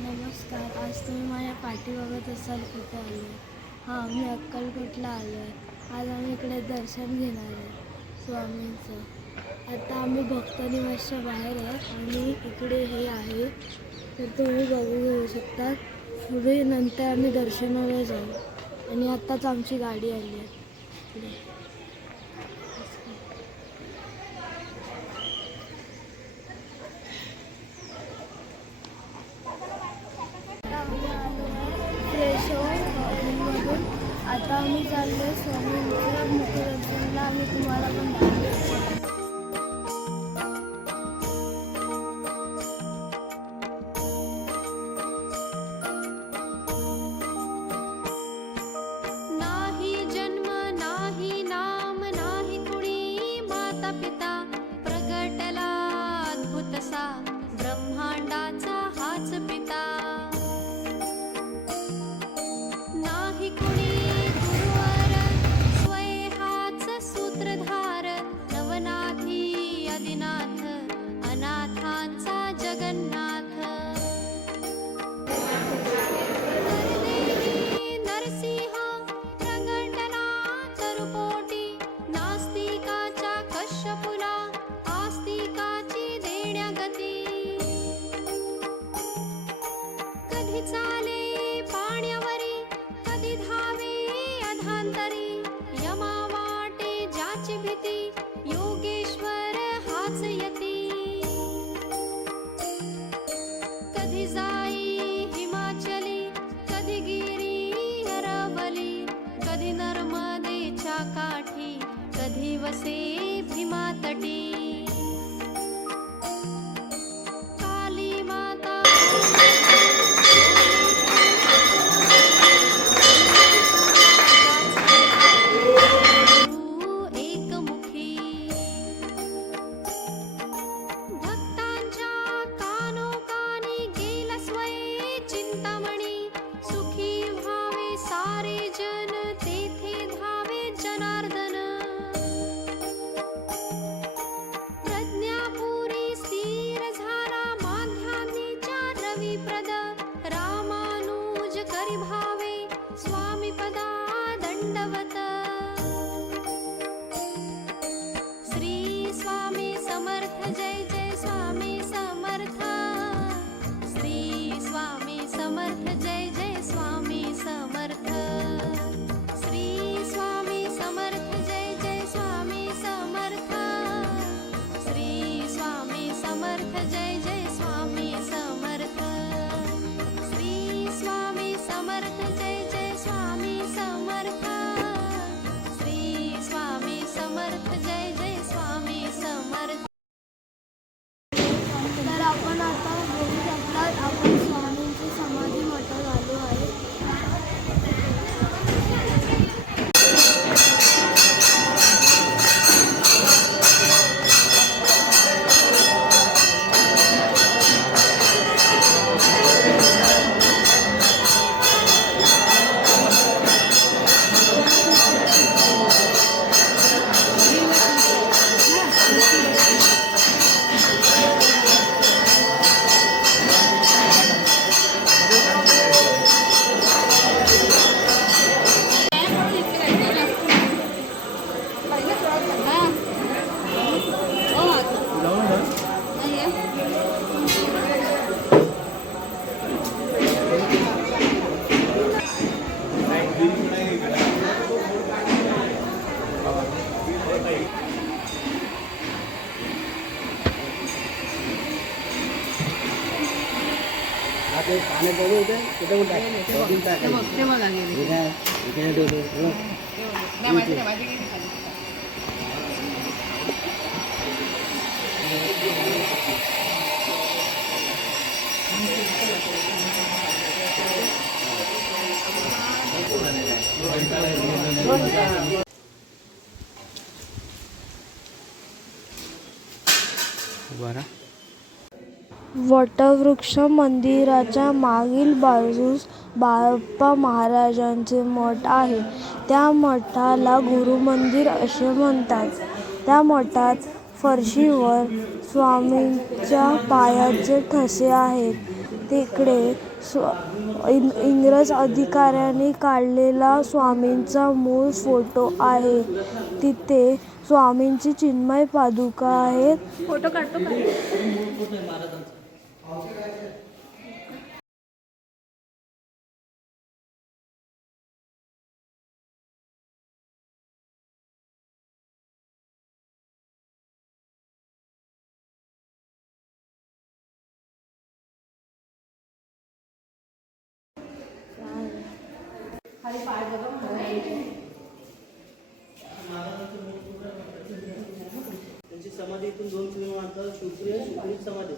नमस्कार. आज तुम्ही माझ्या पाठी बघत असाल कुठे आलो आहे. हां, मी अक्कलकोटला आलो आहे. आज आम्ही इकडे दर्शन घेणार आहे स्वामींचं. आता आम्ही भक्तनिवासच्या बाहेर आहे आणि इकडे हे आहे, तर तुम्ही बघू घेऊ शकता. पुढे नंतर आम्ही दर्शनाला जाऊ आणि आत्ताच आमची गाडी आली आहे इकडे. फ्रेश होऊन आता आम्ही चाललो स्वामींच्या मुखदर्शनाला. आम्ही तुम्हाला पण दाखवतो. नाही जन्म नाही नाम नाही कुणी माता पिता, प्रगटला अद्भुतसा ब्रह्मांडाचा हाच पिता. नाही कुणी गुरुवर स्वय हाच सूत्रधार, नवनाथी आदिनाथ अनाथांचा जगन्नाथ. नरदेवी नरसिंह प्रगटला तरुपोटी, नास्तिकाच्या कश्यपुला आस्तिकाची देण्या गती. कधी चाले पाण्यावरी कधी धावे अधांतरी, यमा वाटे ज्याची भीती योगेश्वर हाच यती. कधी जाई हिमाचली कधी गिरी अरवली, कधी नर्मदेच्या काठी कधी वसे भीमातटी. काली माता एकमुखी. भक्तांच्या कानोकानी गेला स्वये चिंतामणी, सुखी व्हावे सारे जन तेथे धावे जनार्दन. प्रज्ञापुरी स्थिर झाला माध्यान्नीच्या रविप्रद, रामानुज करी भावे स्वामीपदा दंडवत. श्री स्वामी समर्थ जय जय स्वामी समर्थ. श्री स्वामी समर्थ जय जय स्वामी समर्थ. श्री स्वामी समर्थ जय जय स्वामी समर्थ. श्री स्वामी समर्थ जय जय स्वामी समर्थ. श्री स्वामी समर्थ जय जय स्वामी समर्थ. श्री स्वामी समर्थ जय जय स्वामी समर्थ. तर आपण आता बघू शकतात, आपण स्वामींची समाधी मठात आलो आहे. वटवृक्ष मंदिराच्या मागील बाजूस बाप्पा महाराजांचे मठ आहे. त्या मठाला गुरुमंदिर असे म्हणतात. त्या मठात फरशीवर स्वामींच्या पायाचे ठसे आहेत. तिकडे इंग्रज अधिकाऱ्यांनी काढलेला स्वामींचा मूळ फोटो आहे. तिथे स्वामींची चिन्मय पादुका आहेत. फोटो काढतो का? त्यांची समाधी इथून 2 किलोमीटर शुक्रिया समाधी